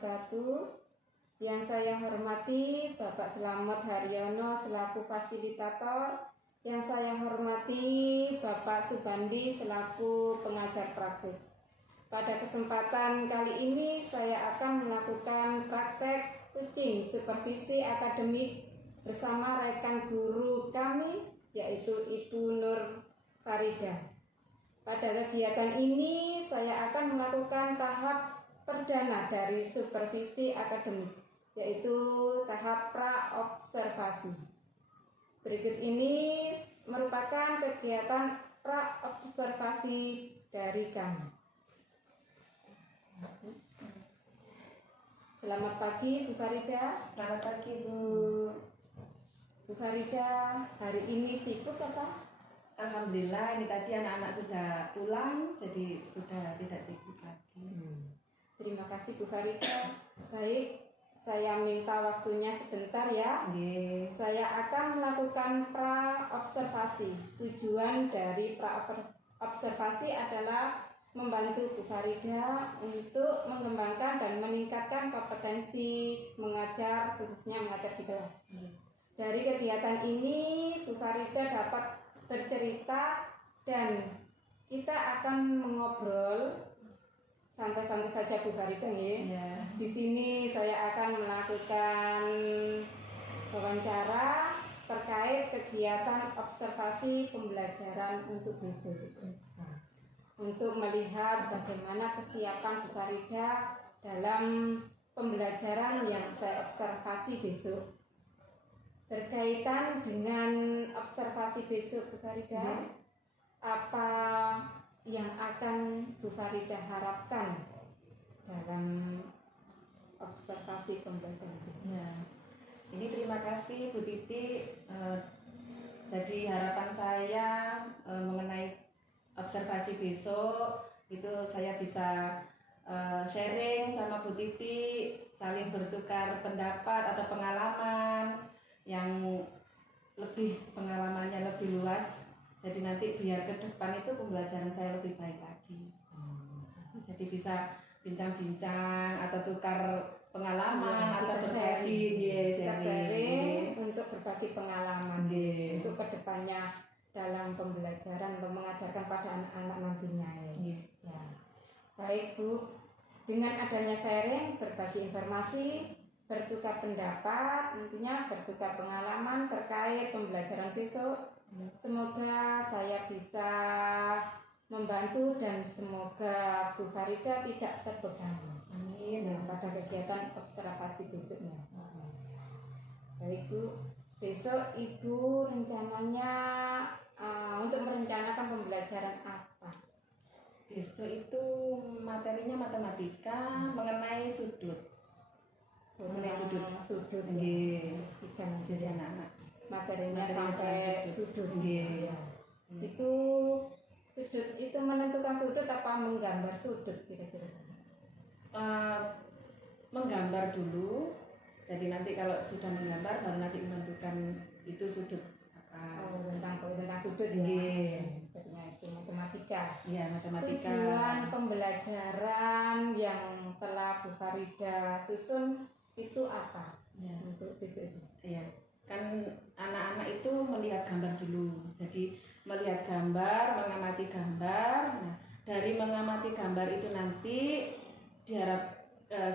wabarakatuh. Yang saya hormati Bapak Slamet Haryono selaku fasilitator. Yang saya hormati Bapak Subandi selaku pengajar praktik. Pada kesempatan kali ini saya akan melakukan praktek kucing supervisi akademik bersama rekan guru kami yaitu Ibu Nur Farida. Pada kegiatan ini saya akan melakukan tahap perdana dari supervisi akademik, yaitu tahap pra-observasi. Berikut ini merupakan kegiatan pra-observasi dari kami. Selamat pagi Bu Farida. Selamat pagi Bu. Bu Farida, hari ini sibuk apa? Alhamdulillah ini tadi anak-anak sudah pulang, jadi sudah tidak sibuk lagi. Terima kasih Bu Farida. Baik, saya minta waktunya sebentar ya. Saya akan melakukan pra-observasi. Tujuan dari pra-observasi adalah membantu Bu Farida untuk mengembangkan dan meningkatkan kompetensi mengajar, khususnya mengajar di kelas. Dari kegiatan ini Bu Farida dapat bercerita dan kita akan mengobrol santai-santai saja Bu Farida ya. Di sini saya akan melakukan wawancara terkait kegiatan observasi pembelajaran untuk besok. Untuk melihat bagaimana kesiapan Bu Farida dalam pembelajaran yang saya observasi besok. Berkaitan dengan observasi besok Bu Farida, apa yang akan Bu Farida harapkan dalam observasi pembelajaran besok? Ini terima kasih Bu Titi. Jadi harapan saya mengenai observasi besok itu saya bisa sharing sama Bu Titi, saling bertukar pendapat atau pengalaman yang pengalamannya lebih luas. Jadi nanti biar ke depan itu pembelajaran saya lebih baik lagi. Jadi bisa bincang-bincang atau tukar pengalaman atau berbagi, sharing untuk berbagi pengalaman untuk kedepannya dalam pembelajaran atau mengajarkan pada anak-anak nantinya ya. Baik Bu, dengan adanya sharing, berbagi informasi, bertukar pendapat, intinya bertukar pengalaman terkait pembelajaran besok. Semoga saya bisa membantu dan semoga Bu Farida tidak terbebani. Amin. Pada kegiatan observasi besoknya. Baik Bu, besok Ibu rencananya untuk merencanakan pembelajaran apa? Besok itu materinya matematika mengenai sudut. Mengenai sudut Jadi anak-anak materinya sampai sudut. Itu sudut itu menentukan sudut apa menggambar sudut kira-kira? Menggambar dulu. Jadi nanti kalau sudah menggambar baru nanti menentukan itu sudut apa. Tentang sudut ya. Jadinya itu matematika. Iya, matematika. Tujuan pembelajaran yang telah Bu Farida susun itu apa? Untuk besok itu? Iya. Kan anak-anak itu melihat gambar dulu. Jadi melihat gambar, mengamati gambar. Nah, dari mengamati gambar itu nanti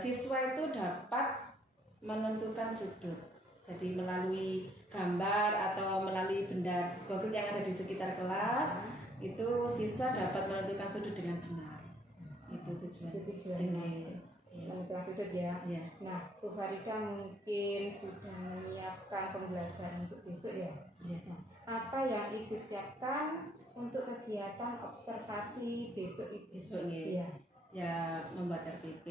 siswa itu dapat menentukan sudut. Jadi melalui gambar atau melalui benda konkret yang ada di sekitar kelas, itu siswa dapat menentukan sudut dengan benar. Itu tujuannya. Menentukan sudut ya. Nah, Bu Farida mungkin sudah menyiapkan pembelajaran untuk besok ya. Nah, apa yang Ibu siapkan untuk kegiatan observasi besok itu? Ya membuat RPP,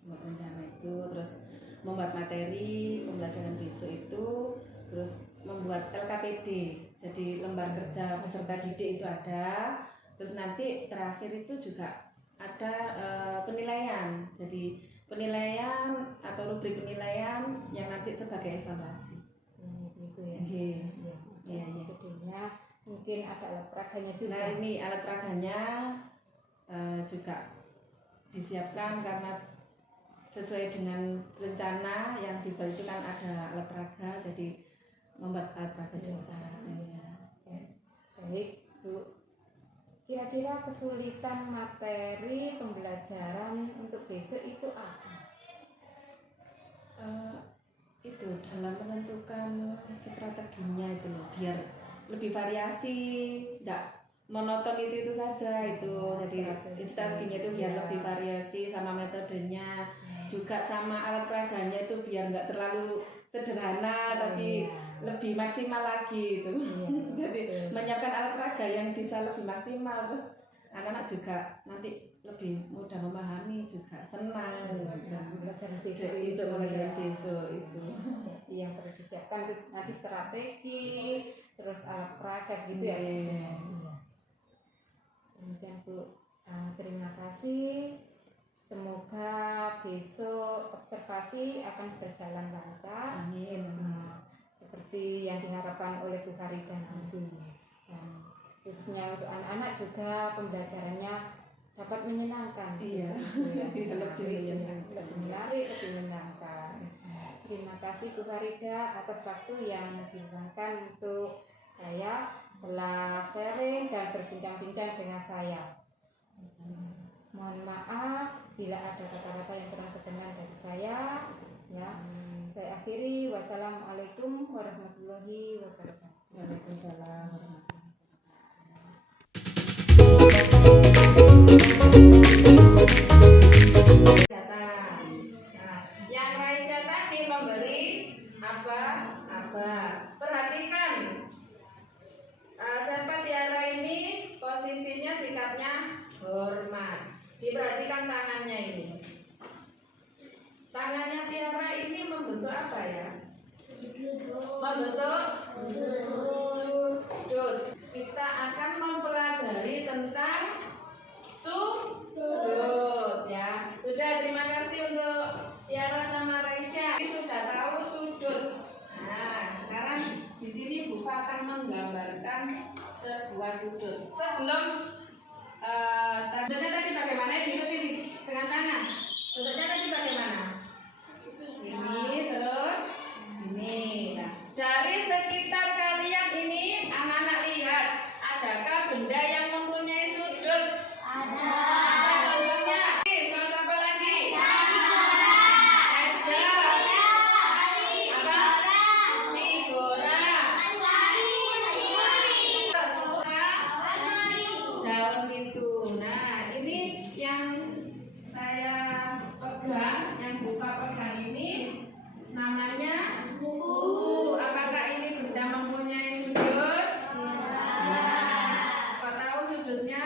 membuat rencana itu, terus membuat materi pembelajaran besok itu, terus membuat LKPD. Jadi lembar kerja peserta didik itu ada, terus nanti terakhir itu juga ada penilaian. Jadi penilaian atau rubrik penilaian yang nanti sebagai evaluasi. Gitu ya. Iya. Kedua mungkin ada alat peraganya juga. Nah ini alat peraganya juga disiapkan karena sesuai dengan rencana yang di bawah itu kan ada alat peraga, jadi membuat alat peraga juga. Ya. Baik Bu, kira-kira kesulitan materi pembelajaran untuk besok itu apa? Itu dalam menentukan strateginya itu loh, biar lebih variasi, enggak monoton itu saja itu. Jadi strateginya itu biar lebih variasi, sama metodenya juga, sama alat peraganya itu biar enggak terlalu sederhana tapi lebih maksimal lagi itu. Jadi menyiapkan alat peraga yang bisa lebih maksimal, terus anak-anak juga nanti lebih mudah memahami, juga senang Pembelajaran besok itu pelajaran besok itu. yang perlu disiapkan itu nanti strategi, terus alat peraga gitu ya. Demikian Bu. Terima kasih. Semoga besok observasi akan berjalan lancar. Amin. Seperti yang diharapkan oleh Bu Farida nanti. Dan khususnya untuk anak-anak juga pembelajarannya dapat menyenangkan. Iya. Lebih menarik, lebih menyenangkan. Terima kasih Bu Farida atas waktu yang diluangkan untuk saya telah sharing dan berbincang-bincang dengan saya. Mohon maaf bila ada kata-kata yang kurang berkenan dari saya. Ya, saya akhiri. Wassalamualaikum warahmatullahi wabarakatuh. Waalaikumsalam warahmatullahi wabarakatuh. Nah, yang Raisya tadi memberi apa? Perhatikan. Sahabat Tiara ini posisinya sikapnya hormat. Diperhatikan tangannya ini. Tangannya Tiara ini membentuk apa ya? Membentuk sudut. Kita akan mempelajari tentang sudut ya. Sudah, terima kasih untuk Tiara sama Raisya. Sudah tahu sudut. Nah, sekarang di sini Bu akan menggambarkan sebuah sudut. Sebelum sudutnya tadi bagaimana? Diikuti dengan tangan. Sudutnya tadi bagaimana? Ini terus ini. Nah, dari sekitar kalian ini, anak-anak lihat, adakah benda yang mempunyai sudut? Ada. Ada contohnya? Apa lagi? Daun pintu. Nah, ini yang saya pegang, yang buka pegang ini namanya buku. Apakah ini benda mempunyai sudut? Ya. Apa tahu sudutnya?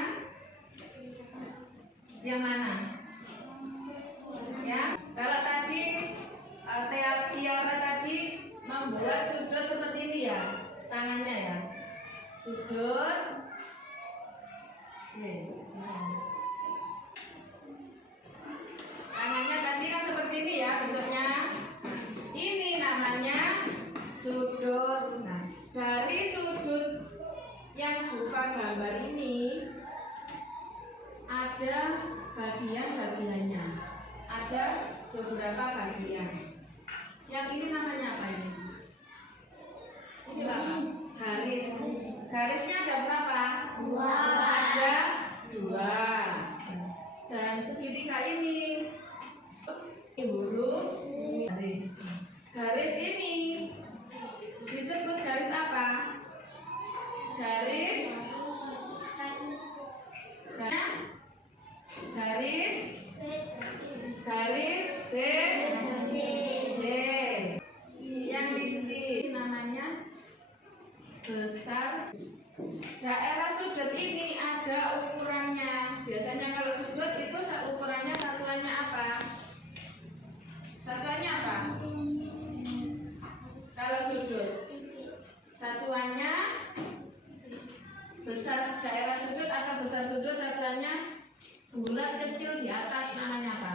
Yang mana? Ya, kalau tadi Tiara tadi membuat sudut seperti ini ya, tangannya ya. Sudut. Tangannya tadi kan seperti ini ya bentuknya. Ini namanya sudut. Nah, dari sudut yang berupa gambar ini ada bagian-bagiannya. Ada beberapa bagian. Yang ini namanya apa ini? Ini apa? Garis. Garisnya ada berapa? 2. Ada 2. Dan segitiga ini huruf garis. Garis ini disebut garis apa? Garis B, J. Yang di namanya besar. Daerah sudut ini ada ukurannya. Biasanya kalau sudut itu ukurannya satuannya apa? Satuannya apa? Kalau sudut satuannya besar, daerah sudut atau besar sudut satuannya bulat kecil di atas namanya apa?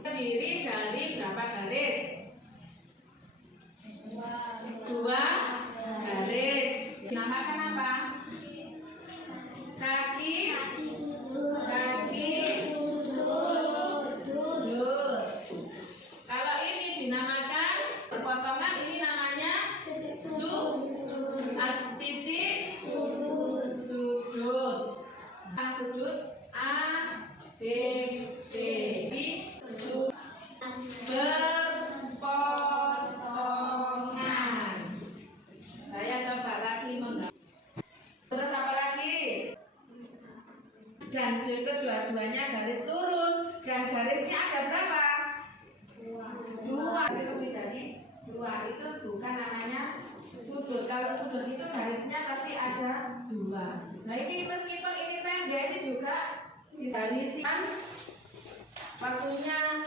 Terdiri dari berapa garis? 2 garis. Dinamakan apa? B, C, D, berpotongan. Saya coba lagi menggambar. Terus apa lagi? Dan kedua-duanya garis lurus. Dan garisnya ada berapa? Dua. Jadi dua itu bukan namanya sudut. Kalau sudut itu garisnya pasti ada dua. Nah ini meskipun ini pendek, ini juga digariskan. Waktunya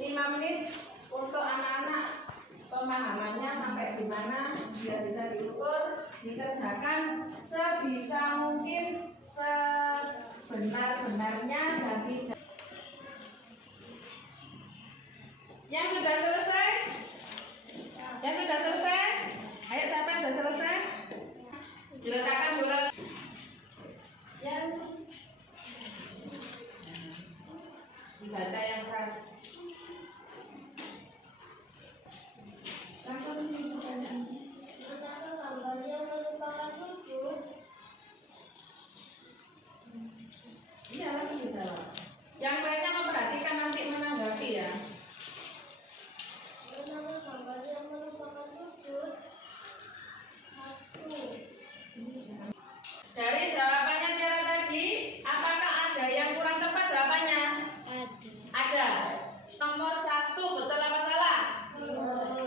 5 menit untuk anak-anak, pemahamannya sampai di mana biar bisa diukur, dikerjakan sebisa mungkin, sebenar-benarnya dan tidak. Yang sudah selesai? Yang sudah selesai? Ayo siapa yang sudah selesai? Diletakkan dulu. Yang dibaca yang keras. Langsung nih pertanyaan. Apakah gambarnya merupakan sudut? Iya, langsung dijawab. Yang lainnya memperhatikan nanti menanggapi ya. Apakah gambarnya merupakan sudut? 1. Dari jawabannya Tiara tadi, apakah ada yang kurang tepat jawabannya? Ada. Nomor 1 betul apa salah?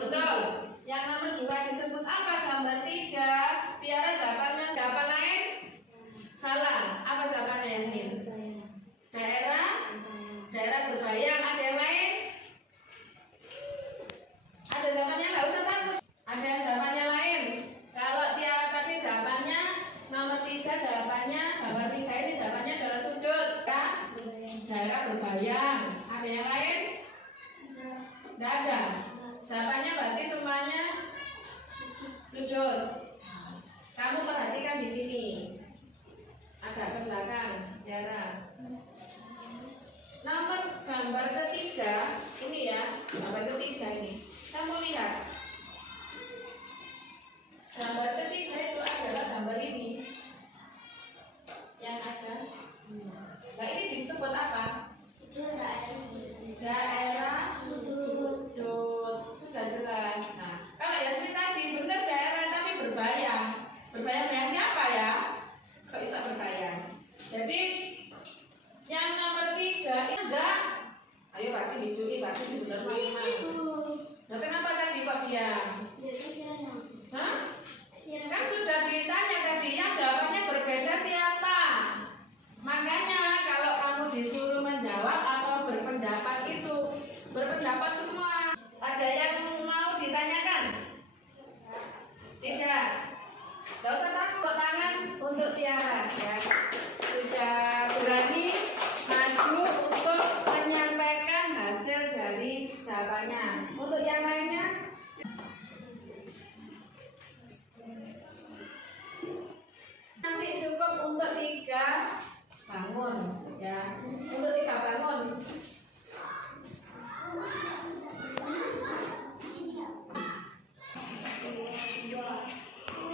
Betul. Yang nomor 2 disebut apa? Gambar 3. Tiara jawabannya jawaban lain? Salah. Apa jawabannya Yasmin? Daerah berbayang. Ada yang lain? Ada jawabannya, nggak usah takut. Ada jawabannya lain. Kalau Tiara tadi jawabannya nomor 3, jawabannya gambar 3 ini jawabannya adalah sudut. Ya? Daerah berbayang. Ada yang lain? Nggak ada. Jawabannya berarti semuanya sudut. Kamu perhatikan di sini. Agak ke belakang, Tiara. Nomor gambar ketiga ini ya, gambar ketiga ini. Kamu lihat. Gambar ketiga itu adalah gambar ini. Yang ada. Nah ini disebut apa? Daerah sudut. Sudah jelas. Nah, kalau Yasmin tadi benar daerah tapi berbayang. Berbayang dengan siapa ya? Kok bisa berbayang? Jadi yang nomor 3 ini enggak. Ayo berarti dijui, berarti benar Nah kenapa tadi kok diam? Hah? Kan sudah ditanya tadi, yang jawabannya berbeda siapa? Makanya kalau kamu disuruh menjawab atau berpendapat itu, berpendapat semua. Ada yang mau ditanyakan? Tidak. Gak usah takut, tangan untuk Tiara ya. Sudah berani maju untuk menyampaikan hasil dari jawabannya. Untuk yang lainnya? Nanti cukup untuk 3 bangun ya. Untuk 3 bangun.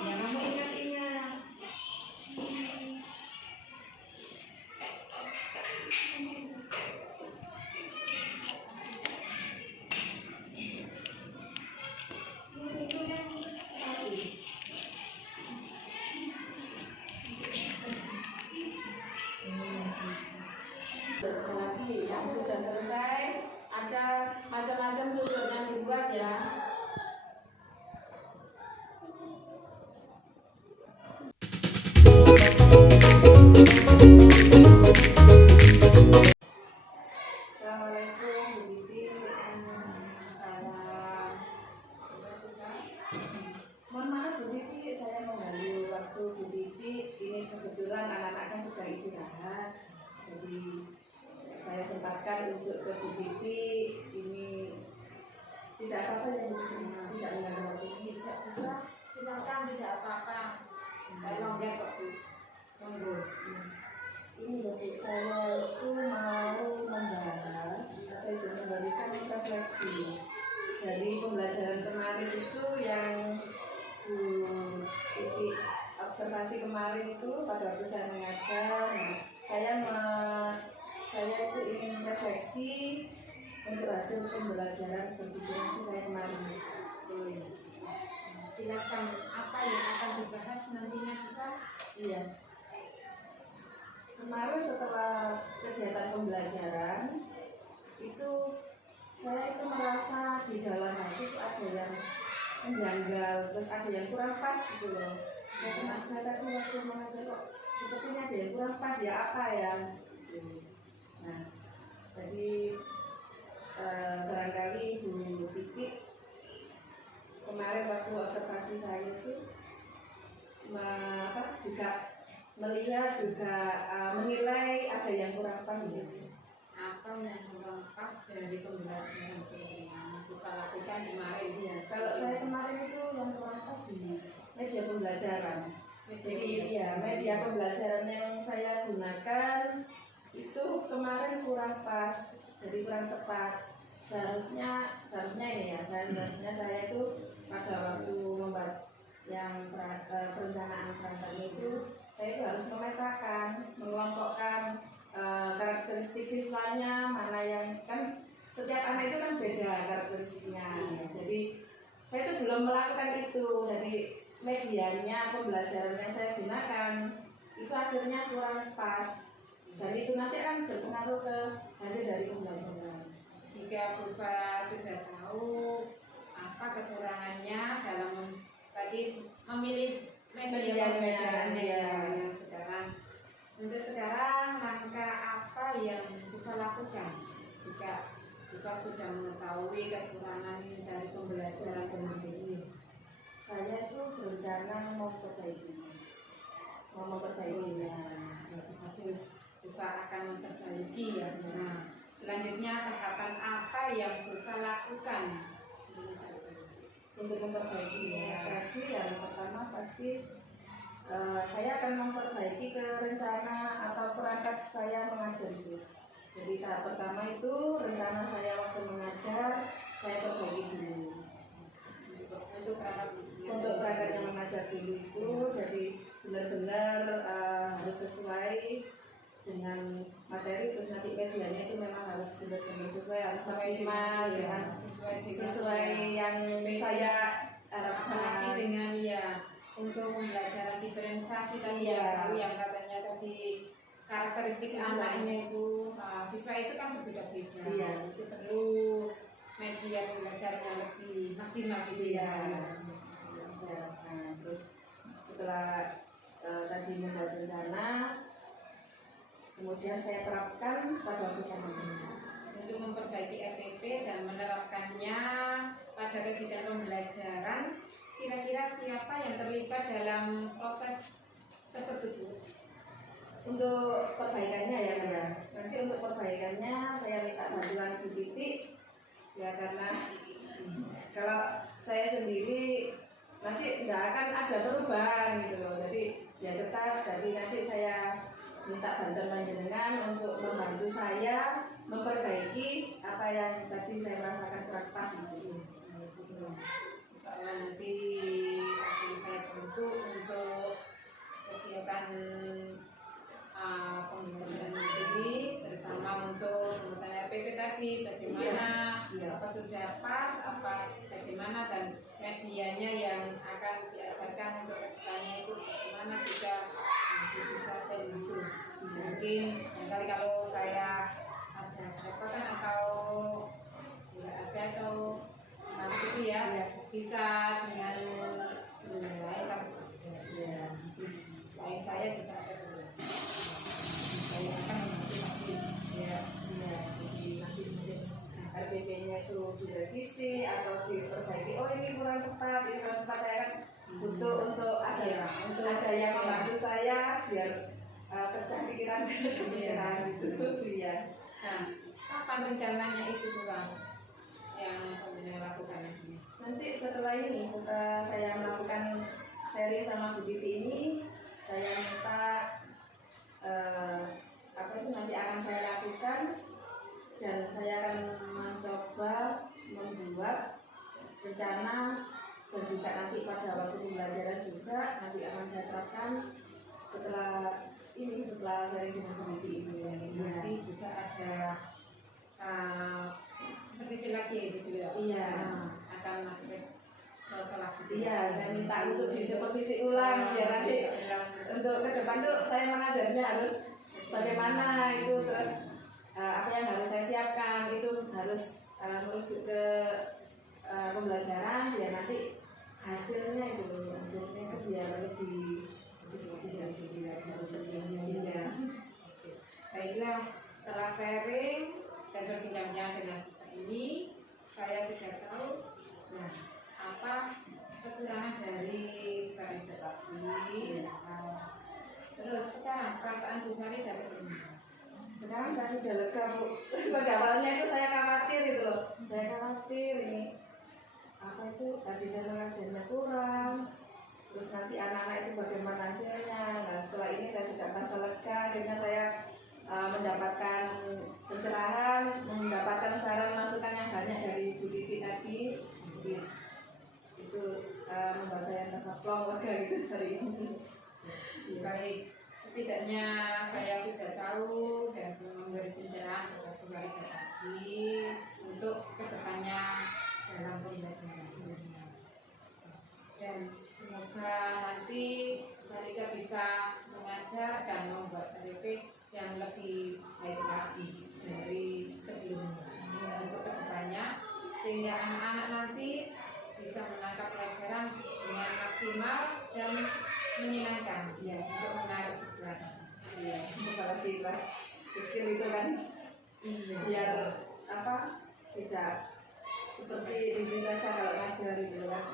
Ya kamu ingat-ingat. Lagi yang sudah selesai, ada macam-macam sudut yang dibuat ya. Assalamualaikum Bu Titi. Mohon maaf Bu Titi, saya mengganggu waktu Bu Titi. Ini kebetulan anak-anak kan sedang istirahat, jadi saya sempatkan untuk ke Bu Titi. Ini tidak apa-apa ya Bu Titi, tidak mengganggu waktu ini. Tidak susah, silakan, tidak apa-apa. Saya longgar kok Bu. Monggo. Ini Bu, saya itu mau membahas atau itu memberikan refleksi dari pembelajaran kemarin itu yang Bu Titi observasi kemarin itu pada waktu saya mengajar. Saya refleksi untuk hasil pembelajaran berbicara saya kemarin. Silakan, apa yang akan dibahas nantinya kita? Iya. Kemarin setelah kegiatan pembelajaran itu saya itu merasa di dalam hati itu ada yang menjanggal, terus ada yang kurang pas gitu loh. Saya tadi waktu mengajar kok sepertinya ada yang kurang pas ya, apa ya? Nah, jadi barangkali Bu Titik kemarin waktu observasi saya itu juga melihat juga menilai ada yang kurang pas gitu. Apa yang kurang pas dari pembelajaran yang kita lakukan kemarin? Ya, kalau saya kemarin itu yang kurang pas di media pembelajaran. Jadi ya media pembelajaran yang saya gunakan itu kemarin kurang pas, jadi kurang tepat. Seharusnya ini ya, seharusnya saya itu pada waktu membuat yang perencanaan perangkatnya itu saya itu harus memetakan, mengelompokkan karakteristik siswanya, mana yang kan setiap anak itu kan beda karakteristiknya. Jadi saya itu belum melakukan itu, jadi medianya pembelajaran yang saya gunakan itu akhirnya kurang pas, dan itu nanti akan berpengaruh ke hasil dari pembelajaran. Jika Bapak sudah tahu apa kekurangannya dalam tadi memilih media pembelajarannya yang sekarang, untuk sekarang langkah apa yang Bapak lakukan jika Bapak sudah mengetahui kekurangan dari pembelajaran ini? Saya itu berencana mau memperbaikinya. Bagus, Bapak akan memperbaiki ya. Nah, selanjutnya tahapan apa yang Bapak lakukan untuk memperbaikinya? Tadi yang pertama pasti saya akan memperbaiki ke rencana atau perangkat saya mengajar itu. Jadi tahap pertama itu rencana saya waktu mengajar saya perbaiki dulu. Untuk perangkat yang mengajar dulu itu, jadi benar-benar harus sesuai dengan materi, terus nanti medianya itu memang harus benar-benar sesuai, harus maksimal dengan sesuai yang saya apalagi harapkan. dengan ya untuk pembelajaran diferensiasi tadi ya, yang katanya tadi karakteristik anaknya itu siswa itu kan berbeda-beda. Iya. Itu perlu media pembelajarannya lebih maksimal gitu ya. Nah, terus setelah tadi membuat rencana, kemudian saya terapkan pada waktu saya mengajar. Untuk memperbaiki RPP dan menerapkannya pada kegiatan pembelajaran, kira-kira siapa yang terlibat dalam proses tersebut, Bu? Untuk perbaikannya ya. Nanti untuk perbaikannya saya minta bantuan Bu Titik ya, karena kalau saya sendiri nanti tidak akan ada perubahan gitu loh. Jadi ya tetap, jadi nanti saya minta bantuan panjenengan untuk membantu saya memperbaiki apa yang tadi saya rasakan kurang pas gitu. Misalnya nanti akan saya bentuk untuk kegiatan pembelajaran sendiri, terutama untuk pembuatan RPP tadi, bagaimana apa sudah pas, apa bagaimana, dan medianya yang akan diajarkan untuk kedepannya itu bagaimana juga bisa saya itu. Mungkin kali kalau saya ada kerepotan atau tidak ada atau itu ya bisa dengan menilai kan ya. Selain saya juga ada saya akan membantu lagi ya. Jadi nanti mungkin RPP-nya itu direvisi atau diperbaiki. Oh ini kurang tepat, ini kurang tepat, saya kan butuh untuk ada yang membantu saya biar pecah pikiran gitu ya. Nah, kapan rencananya itu Bang yang pembinaan lakukan? Nanti setelah saya melakukan seri sama Bu Titi ini, saya minta apa itu nanti akan saya lakukan, dan saya akan mencoba membuat rencana, dan juga nanti pada waktu pembelajaran juga nanti akan saya terapkan setelah seri dengan Bu Titi ini. Nanti juga ada seperti lagi gitu ya. Iya. Akan masuk ke kelas itu. Iya, saya minta untuk disupervisi ulang biar nanti untuk ke depan tuh saya mengajarnya harus bagaimana itu, terus apa yang harus saya siapkan itu harus merujuk ke pembelajaran biar nanti hasilnya itu biar lebih dari segi harus sebelumnya. Baiklah, setelah sharing dan berbincang-bincang dengan kita ini, saya sudah tahu apa kekurangan dari Bukari terapi. Terus sekarang perasaan Bukari dapat bagaimana? Sekarang saya sudah lega, Bu. Pada awalnya itu saya khawatir gitu loh. Saya khawatir ini apa itu tadi saya mengajarnya kurang. Terus nanti anak-anak itu bagaimana hasilnya. Nah setelah ini saya sudah merasa lega. Akhirnya saya mendapatkan pencerahan, mendapatkan saran masukan yang banyak dari Bu Titi tadi. Jadi, itu membuat saya merasa plong lega gitu hari ini. Baik, setidaknya saya sudah tahu dan memberi pencerahan kepada Bukari terapi untuk kedepannya dalam pembelajaran sebelumnya. Dan semoga nanti mereka bisa mengajar dan membuat KDP yang lebih baik lagi dari sebelumnya untuk kedepannya, sehingga anak-anak nanti bisa menangkap pelajaran dengan maksimal dan menyenangkan ya, untuk menarik sesuatu. Iya, apalagi kelas kecil itu kan biar apa tidak seperti di sini saja kalau ngajar gitu kan.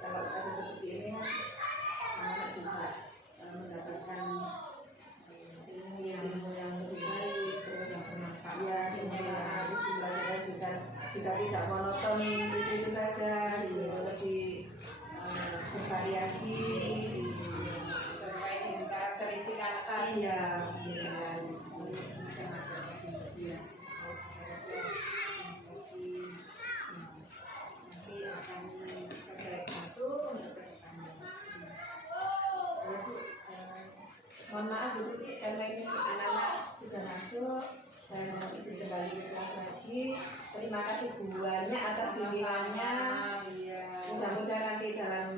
Kalau ada seperti ini kan anak juga mendapatkan ilmu yang lebih baik, terus ya harus belajar juga tidak monoton itu saja, gitu. Lebih bervariasi Sesuai dengan karakteristik anak. iya. Nanti akan saya bantu untuk kedepannya. Mohon maaf Bu Titi, karena ini anak-anak sudah masuk, saya mau izin kembali ke kelas lagi. Terima kasih Bu banyak atas bimbingannya. Mudah-mudahan nanti dalam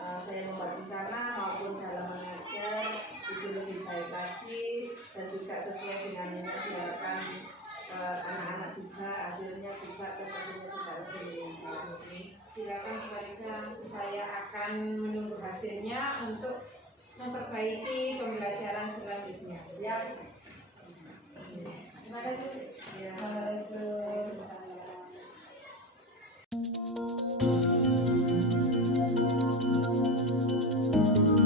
saya membuat rencana maupun dalam mengajar itu lebih baik lagi dan juga sesuai dengan yang diharapkan anak-anak juga, hasilnya juga lebih baik. Silakan keluarga, saya akan menunggu hasilnya untuk memperbaiki pembelajaran selanjutnya. Siap. Terima kasih. Assalamualaikum.